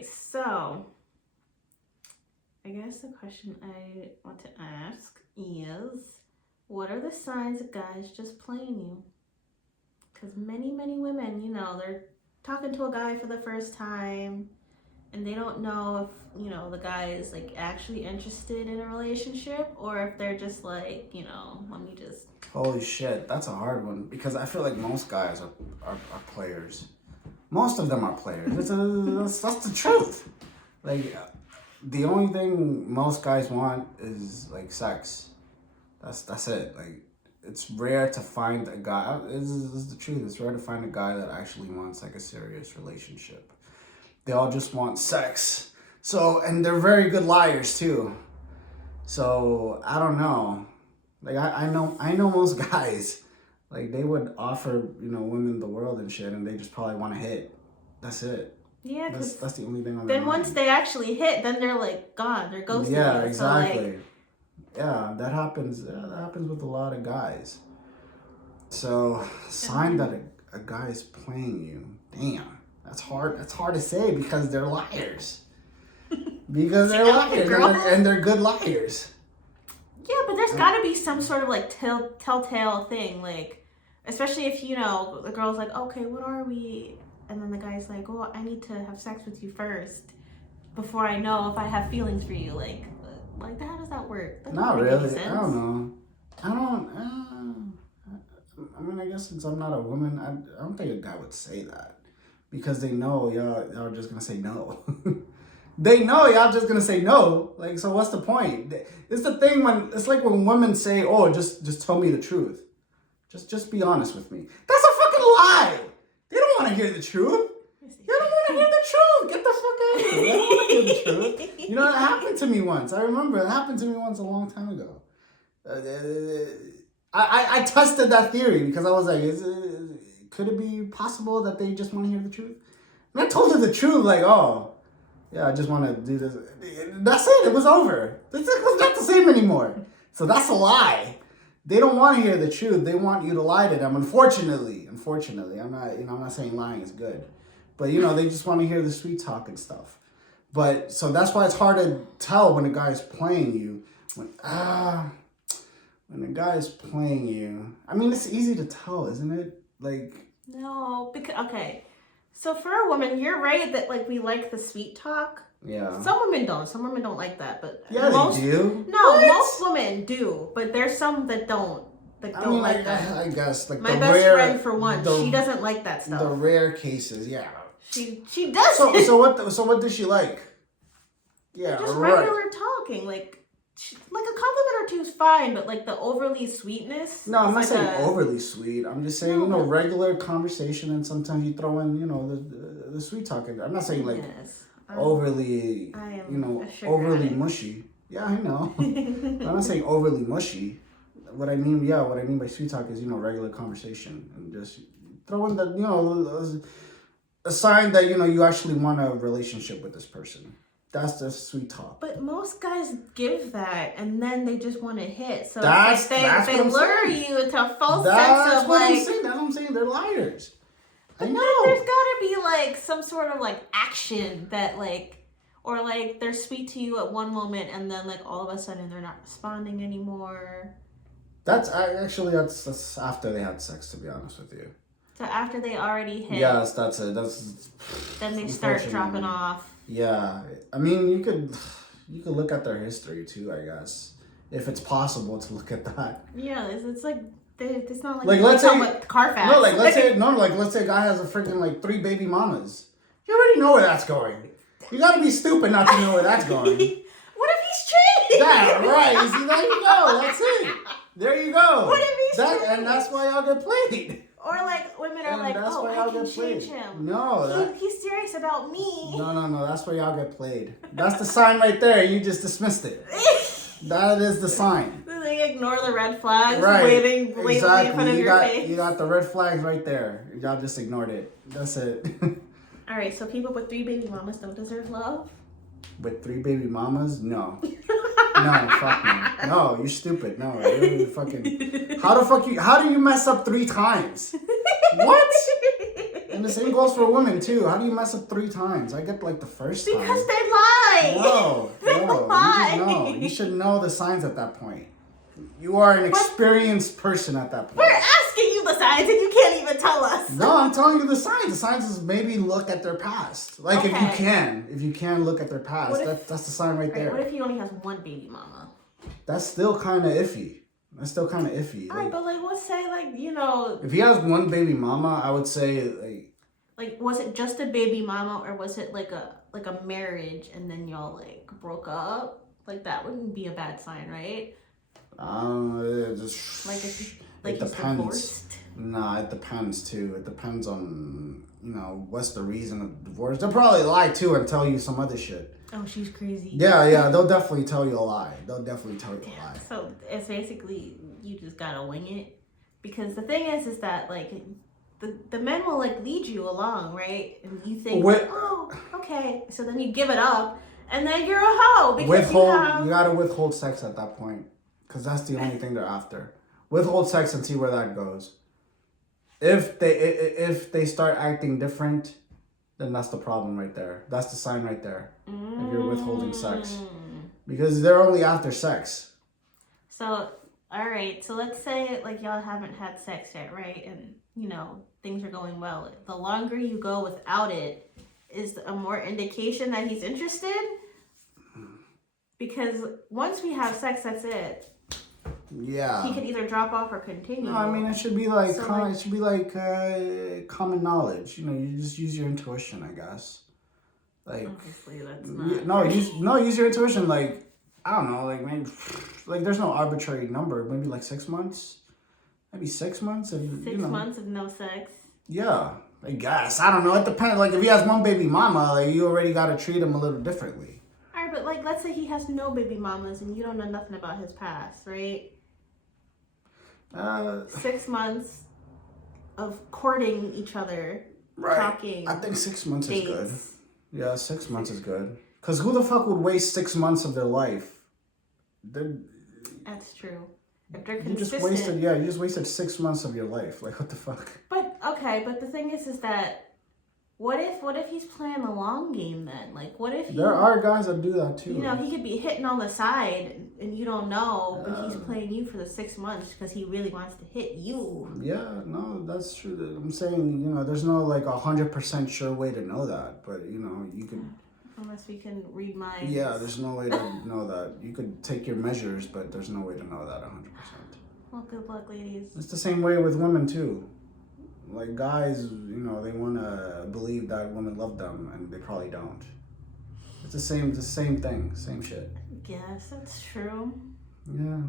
right, so I guess the question I want to ask is, what are the signs of guys just playing you? Because many women, they're talking to a guy for the first time and they don't know if, the guy is like actually interested in a relationship or if they're just like, let me just. Holy shit, that's a hard one because I feel like most guys are players. Most of them are players. That's the truth. Like, the only thing most guys want is like sex. That's it. Like, it's rare to find a guy. This is the truth. It's rare to find a guy that actually wants like a serious relationship. They all just want sex. So, and they're very good liars too. So I don't know. Like I know most guys, like they would offer women the world and shit, and they just probably want to hit. That's it. Yeah, that's the only thing on their mind. Then once they actually hit, then they're like gone. They're ghosted. Yeah, exactly. So, like, yeah, that happens. That happens with a lot of guys. So sign that a guy is playing you. Damn, that's hard. That's hard to say because they're liars. Because they're liars and they're good liars. Yeah, but there's got to be some sort of like telltale thing, like especially if the girl's like, okay, what are we? And then the guy's like, oh, I need to have sex with you first before I know if I have feelings for you. Like how does that work? That Not really. I don't know. I mean, I guess since I'm not a woman, I don't think a guy would say that because they know y'all are just gonna say no. They know y'all just gonna say no. Like, so what's the point? It's the thing it's like when women say, "Oh, just tell me the truth. Just be honest with me." That's a fucking lie. They don't want to hear the truth. They don't want to hear the truth. Get the fuck out of here. They don't want to hear the truth. You know, it happened to me once. I remember it happened to me once a long time ago. I tested that theory because I was like, could it be possible that they just want to hear the truth? And I told her the truth, like, oh, yeah, I just want to do this. That's it. It was over. It was not the same anymore. So that's a lie. They don't want to hear the truth. They want you to lie to them. Unfortunately, I'm not saying lying is good, but they just want to hear the sweet talk and stuff. But so that's why it's hard to tell when a guy is playing you. When a guy is playing you, I mean, it's easy to tell, isn't it? Like, no, because okay. So for a woman, you're right that like we like the sweet talk. Yeah. Some women don't. Some women don't like that, but yeah, they do. No, what? Most women do, but there's some that don't. That don't like that. I guess like my best friend for one, she doesn't like that stuff. The rare cases, yeah. She does. So what does she like? Yeah, just regular talking, like a compliment or two is fine, but like the overly sweetness. No, I'm not saying overly sweet. I'm just saying regular conversation, and sometimes you throw in the sweet talking. I'm not saying like overly overly mushy. Yeah, I know. I'm not saying overly mushy. What I mean by sweet talk is regular conversation, and just throw in the a sign that you actually want a relationship with this person. That's the sweet talk. But most guys give that, and then they just want to hit. So they lure you into a false sense of like. That's what I'm saying. They're liars. I know. There's got to be like some sort of like action that like, or like they're sweet to you at one moment, and then like all of a sudden they're not responding anymore. That's after they had sex. To be honest with you. So after they already hit. Yes, that's it. Then they start dropping off. Yeah, I mean, you could look at their history too, I guess, if it's possible to look at that. Yeah, it's like it's not like let's say Carfax. No, let's say a guy has a freaking like 3 baby mamas. You already know where that's going. You gotta be stupid not to know where that's going. What if he's cheating? Yeah, right. See, there you go. That's it. There you go. What if he's cheating? And that's why y'all get played. Or like women are like, oh, I can change him. No, he's serious about me. No. That's where y'all get played. That's the sign right there. You just dismissed it. That is the sign. They ignore the red flags, right? Waving in front of your face. You got the red flags right there. Y'all just ignored it. That's it. All right. So people with 3 baby mamas don't deserve love. With 3 baby mamas, no. No, fuck no. No, you're stupid. No, you're fucking. How do you mess up 3 times? What? And the same goes for women too. How do you mess up 3 times? I get like the first time. Because they lie. No, They no. lie. You just know. You should know the signs at that point. You are an experienced person at that point. We're asking you the signs and you can't even tell us. No, I'm telling you the signs. The signs is maybe look at their past. Like if you can look at their past, that's the sign right there. What if he only has one baby mama? That's still kind of iffy. Alright, but like, let's say like, you know, if he has one baby mama, I would say like was it just a baby mama or was it like a marriage and then y'all like broke up? Like that wouldn't be a bad sign, right? It just like if it he's depends. divorced. Nah, it depends too. It depends on what's the reason of the divorce. They'll probably lie too and tell you some other shit. Oh, she's crazy. Yeah, they'll definitely tell you a lie. So it's basically you just gotta wing it, because the thing is that like the men will like lead you along, right? And you think, oh, okay, so then you give it up, and then you're a hoe because you gotta withhold sex at that point, because that's the only thing they're after. Withhold sex and see where that goes. If they start acting different, then that's the problem right there. That's the sign right there. If you're withholding sex. Because they're only after sex. So, alright, so let's say like y'all haven't had sex yet, right? And things are going well. The longer you go without it is a more indication that he's interested. Because once we have sex, that's it. Yeah. He could either drop off or continue. No, I mean it should be like common knowledge. You just use your intuition, I guess. Like obviously that's not. Use your intuition. Like I don't know, like maybe like there's no arbitrary number. Maybe like 6 months. Maybe 6 months and 6 months of no sex. Yeah, I guess. I don't know. It depends. Like if he has one baby mama, like you already gotta treat him a little differently. Alright, but like let's say he has no baby mamas and you don't know nothing about his past, right? 6 months of courting each other, right. Talking. I think 6 months dates. is good. Yeah, 6 months is good. Because who the fuck would waste 6 months of their life? That's true. If they're consistent. You just wasted 6 months of your life. Like, what the fuck? But the thing is that what if he's playing the long game then? Like, what if there are guys that do that too. He could be hitting on the side and you don't know, but he's playing you for the 6 months because he really wants to hit you. Yeah, no, that's true. I'm saying, there's no like 100% sure way to know that, but you could. Unless we can read minds. Yeah, there's no way to know that. You could take your measures, but there's no way to know that 100%. Well, good luck, ladies. It's the same way with women too. Like guys, they want to believe that women love them, and they probably don't. It's the same thing, same shit. I guess that's true. Yeah.